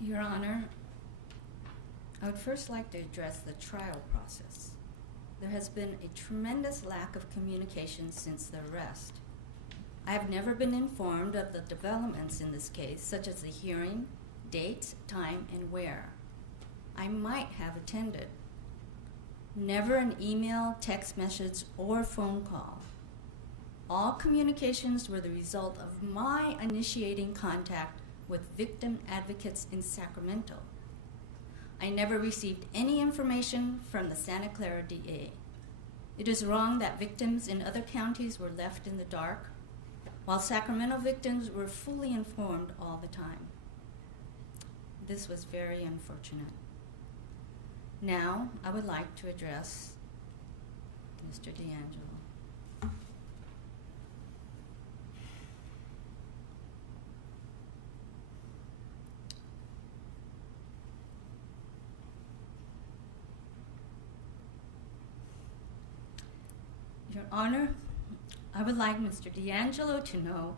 Your Honor, I would first like to address the trial process. There has been a tremendous lack of communication since the arrest. I have never been informed of the developments in this case, such as the hearing, dates, time, and where. I might have attended. Never an email, text message, or phone call. All communications were the result of my initiating contact with victim advocates in Sacramento. I never received any information from the Santa Clara DA. It is wrong that victims in other counties were left in the dark, while Sacramento victims were fully informed all the time. This was very unfortunate. Now, I would like to address Mr. DeAngelo. Your Honor, I would like Mr. DeAngelo to know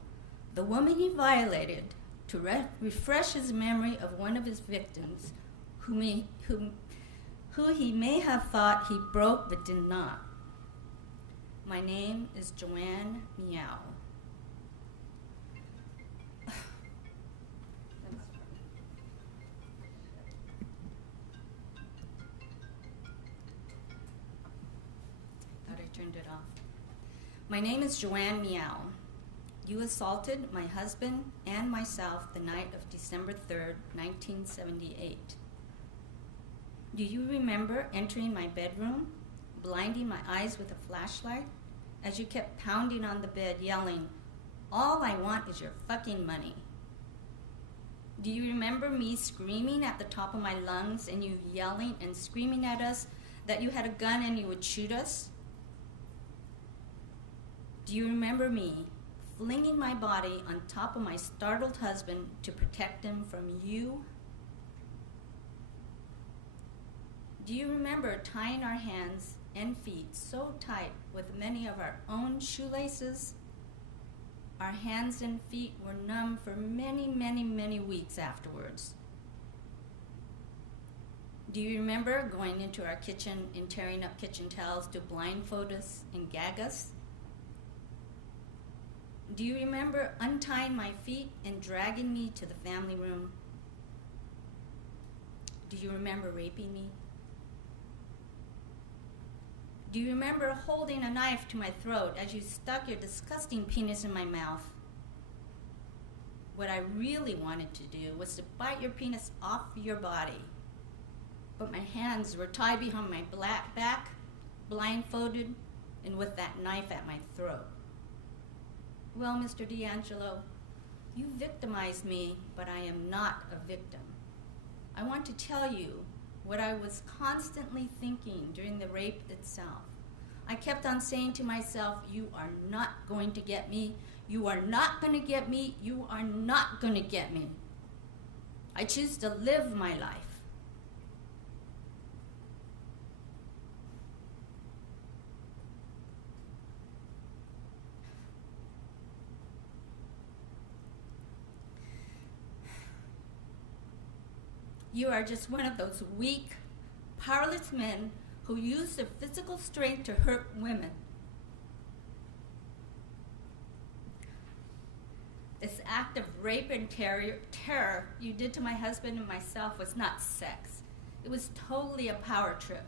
the woman he violated to refresh his memory of one of his victims who he may have thought he broke but did not. My name is Joanne Meow. Thought I turned it off. My name is Joanne Meow. You assaulted my husband and myself the night of December 3rd, 1978. Do you remember entering my bedroom, blinding my eyes with a flashlight, as you kept pounding on the bed, yelling, "All I want is your fucking money"? Do you remember me screaming at the top of my lungs and you yelling and screaming at us that you had a gun and you would shoot us? Do you remember me flinging my body on top of my startled husband to protect him from you? Do you remember tying our hands and feet so tight with many of our own shoelaces? Our hands and feet were numb for many, many, many weeks afterwards. Do you remember going into our kitchen and tearing up kitchen towels to blindfold us and gag us? Do you remember untying my feet and dragging me to the family room? Do you remember raping me? Do you remember holding a knife to my throat as you stuck your disgusting penis in my mouth? What I really wanted to do was to bite your penis off your body, but my hands were tied behind my black back, blindfolded, and with that knife at my throat. Well, Mr. DeAngelo, you victimized me, but I am not a victim. I want to tell you what I was constantly thinking during the rape itself. I kept on saying to myself, "You are not going to get me. You are not going to get me. You are not going to get me." I choose to live my life. You are just one of those weak, powerless men who use their physical strength to hurt women. This act of rape and terror you did to my husband and myself was not sex. It was totally a power trip.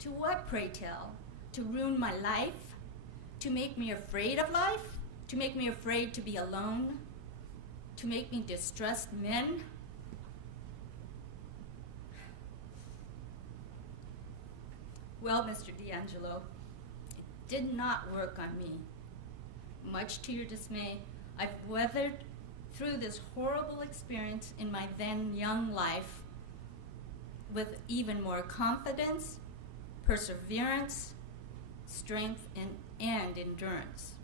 To what, pray tell? To ruin my life? To make me afraid of life? To make me afraid to be alone? To make me distrust men? Well, Mr. DeAngelo, it did not work on me. Much to your dismay, I've weathered through this horrible experience in my then young life with even more confidence, perseverance, strength, and endurance.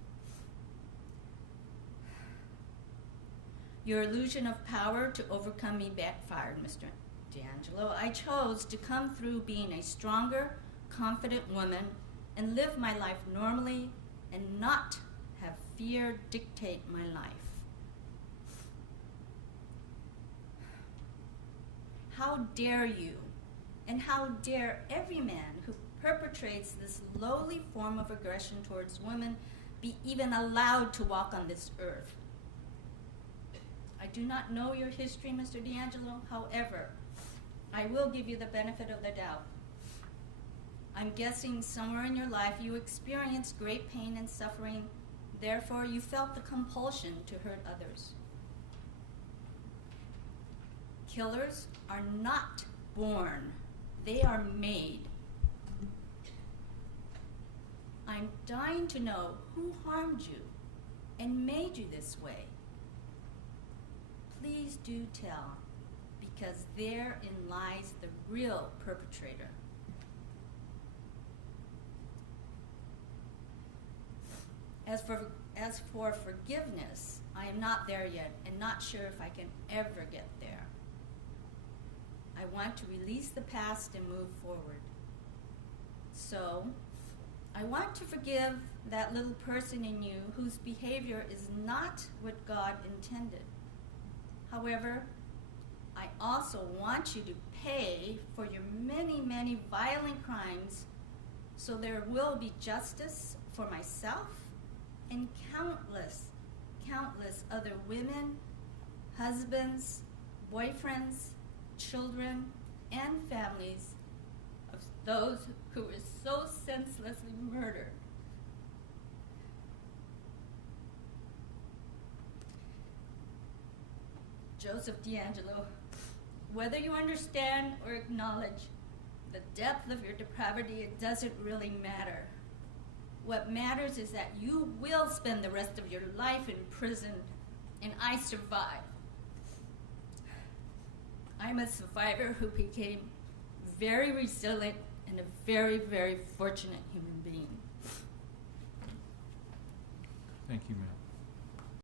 Your illusion of power to overcome me backfired, Mr. DeAngelo. I chose to come through being a stronger, confident woman and live my life normally and not have fear dictate my life. How dare you, and how dare every man who perpetrates this lowly form of aggression towards women be even allowed to walk on this earth? I do not know your history, Mr. DeAngelo. However, I will give you the benefit of the doubt. I'm guessing somewhere in your life you experienced great pain and suffering, therefore you felt the compulsion to hurt others. Killers are not born, they are made. I'm dying to know who harmed you and made you this way. Please do tell, because therein lies the real perpetrator. As for forgiveness, I am not there yet and not sure if I can ever get there. I want to release the past and move forward. So, I want to forgive that little person in you whose behavior is not what God intended. However, I also want you to pay for your many, many violent crimes so there will be justice for myself and countless, countless other women, husbands, boyfriends, children, and families of those who were so senselessly murdered. Joseph DeAngelo, whether you understand or acknowledge the depth of your depravity, it doesn't really matter. What matters is that you will spend the rest of your life in prison, and I survived. I'm a survivor who became very resilient and a very, very fortunate human being. Thank you, ma'am.